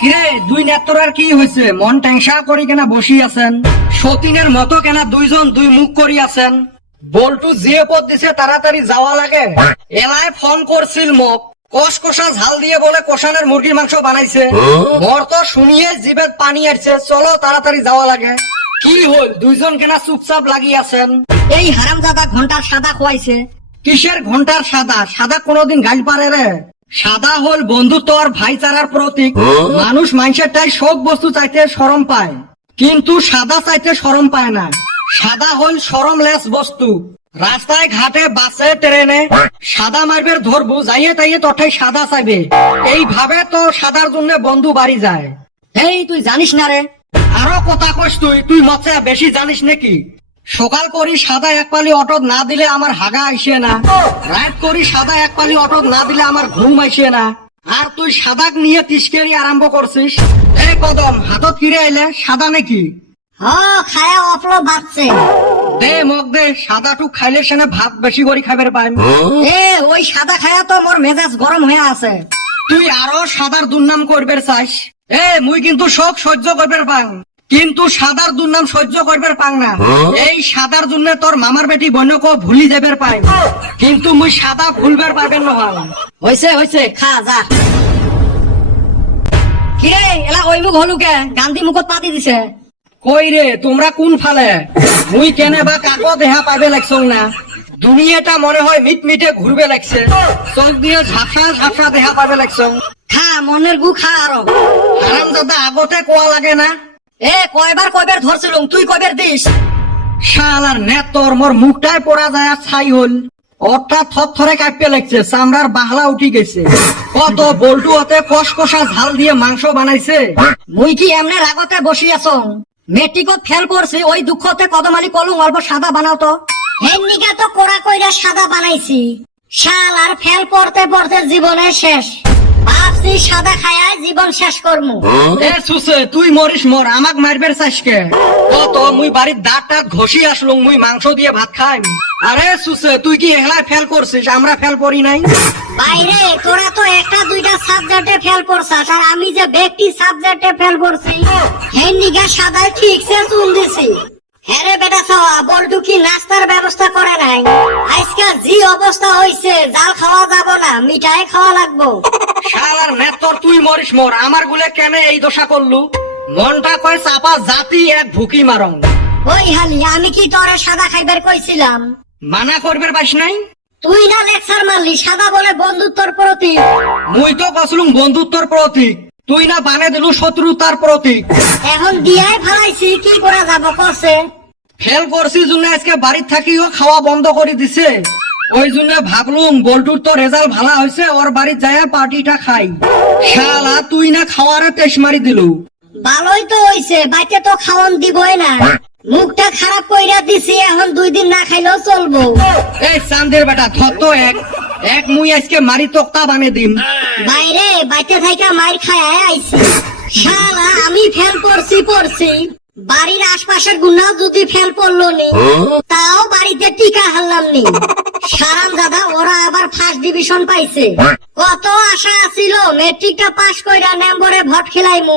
কিরে দুই নেত্রার কি হয়েছে? মন টেংসা করি কেনা বসি আছেন? সতীনের মতো কেনা দুইজন দুই মুখ করি আছেন? বল্টু যে পদ দিছে তাড়াতাড়ি যাওয়া লাগে। এলায় ফোন করছিল মোক, কষা ঝাল দিয়ে বলে কষানের মুরগির মাংস বানাইছে। মোর তো শুনিয়ে জিভে পানি আসছে, চলো তাড়াতাড়ি যাওয়া লাগে। কি হল দুইজন কেনা চুপচাপ লাগি আছেন? এই হারামজাদা ঘন্টার সাদা খোয়াইছে। কিসের ঘন্টার সাদা? সাদা কোনোদিন গাল পারে রে? সাদা হল বন্ধুত্ব আর ভাইচারার প্রতীক। মানুষ মানুষের টাই শোক বস্তু চাইতে শরম পায়, কিন্তু সাদা চাইতে শরম পায় না। সাদা হল শরমলেস বস্তু। রাস্তায় ঘাটে বাসে ট্রেনে সাদা মারবের ধরবো, যাইয়ে তাইয়ে তঠাই সাদা চাইবে। এইভাবে তো সাদার জন্য বন্ধু বাড়ি যায়। এই তুই জানিস না রে? আরো কথা কস তুই মতে বেশি জানিস নাকি? সকাল করি সাদা এক পালি অটক না দিলে আমার হাগা আইসে না, রাত করি সাদা এক পালি অটক না দিলে আমার ঘুম আইসে না। আর তুই সাদাক নিয়ে তিসকেরি আরম্ভ করছিস। এই কদম হাতত ফিরে আইলে সাদা নাকি? হ খায়া অফলো বাচ্চে। দে মগ দে, সাদাটু খাইলে সেনা ভাত বেশি করে খাবার পাই। এ ওই সাদা খায়া তো মোর মেজাজ গরম হয়ে আছে। তুই আরো সাদার দুর্নাম করবার চাস? মুই কিন্তু শোক সহ্য করবার পাং, কিন্তু সাদার দুর্নাম সহ্য করবার পাং না। এই সাদার জন্য তোর মামার বেটি বন্যকে ভুলি যাবার পাই, কিন্তু মুই সাদা ভুলবার পারবেন নহয়। হইছে খা যা। কিরে এলা ওই মুখ হলুকে গান্ধী মুখত পাতি দিছে। কই রে তোমরা কোন ফালে? মুই কেনে বা কাকো দেহা পাবে লাগছ না। দুনিয়াটা মনে হয় মিটমিটে ঘুরবে লাগছে, চোখ দিয়ে ঝাপসা ঝাপসা দেহা পাবে লাগছ। খা মনের গু খা আরো। হারামজাদা আগতে কোয়া লাগে না? কয়বার ধরছিলুম, তুই কয়বার দিস? শালার নেত তোর মোর মুখটাই পড়া যায় আর ছাই হল। ওরটা থর থরে কাঁপতে লাগছে, চামড়ার বাহলা উঠি গেছে। কত বল্টু ওতে কষা ঝাল দিয়ে মাংস বানাইছে। মুই কি এমনি রাগতে বসি আছো? মেট্রিকত ফেল করছি, ওই দুঃখতে কদমালি কলুম অল্প সাদা বানাও তো। হেমনিকা তো কোড়া কইরা সাদা বানাইছি। শাল আর ফেল পড়তে পড়তে জীবনে শেষ। ভাবছি সাদা খায়ায় জীবন শেষ করমু। সুসে তুই মরিস মর, আমাক মারবের চাইসকে? কত মুই বাড়ির দাঁত টাত ঘষি আসলুম, মুই মাংস দিয়ে ভাত খাই। আরে সুসে তুই কি এহলা ফেল করছিস? আমরা ফেল করি নাই। বাইরে তোরা তো একটা দুইটা সাবজেক্টে ফেল করছাস, আর আমি যে ব্যক্তি সাবজেক্টে ফেল করছি হেমনিকা সাদায় ঠিকছে চুল দিছি। হ্যাঁ বেটা খাওয়া বল্টু কি নাস্তার ব্যবস্থা করে নাই? আজকাল জি অবস্থা হইছে, জাল খাওয়া যাব না, মিঠাই খাওয়া লাগবো। শালার নেতর তুই মরিস মর, আমার গুলে কেনে এই দশা করলু? মনটা কয় চাপা জাতি এক ভুকি মারং। ওই হালি আমি কি তোরে সাদা খাইবার কইছিলাম? মানা করবার পাস নাই? তুই না লেকচার মারলি সাদা বলে বন্ধুত্বর প্রতীক। মুই তো কসলুম বন্ধুত্বর প্রতীক, তুই না বানে দিলু শত্রুতার প্রতীক। এখন দিয়াই ফালাইছি, কি করা যাব কসে? ফেল করছি জন্য আজকে বাড়ির থাকিও খাওয়া বন্ধ করে দিছে। ওই জন্য ভাবলুম বল্টুর তো রেজাল্ট ভালো হয়েছে, ওর বাড়ির যায় পার্টিটা খাই। শালা তুই না খাওয়ারে তেস মারি দিলু। ভালোই তো হইছে, বাইতে তো খাওয়ান দিবই না। মুখটা খারাপ কইরা দিছি, এখন 2 দিন না খাইলেও চলবো। এই চান্দের বেটা ধর তো এক মুই আজকে মারি তক্তা বানে দিম। বাইরে বাইতে থাইকা মার খায় আইছি। শালা আমি ফেল পড়ছি বাড়ির আশপাশের গুনাও যদি ফেল পড়লো নি, তাও বাড়িতে টিকা হারলাম নি। সারাম দাদা ওরা আবার ফার্স্ট ডিভিশন পাইছে। কত আশা আছিল মেট্রিকটা পাস কইরা নম্বরে ভোট খেলাইমু।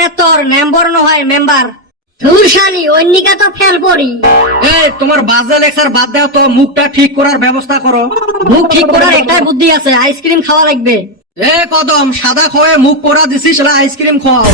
নেতর নম্বর নহয় মেম্বার। ধুরশালি অন্যিকা তো ফেল পড়ি। তোমার বাজে লেকচার বাদ দাও তো, মুখটা ঠিক করার ব্যবস্থা করো। মুখ ঠিক করার একটাই বুদ্ধি আছে, আইসক্রিম খাওয়া লাগবে। কদম সাদা খোয়ে মুখ পোড়া দিছিস, আইসক্রিম খাওয়াও।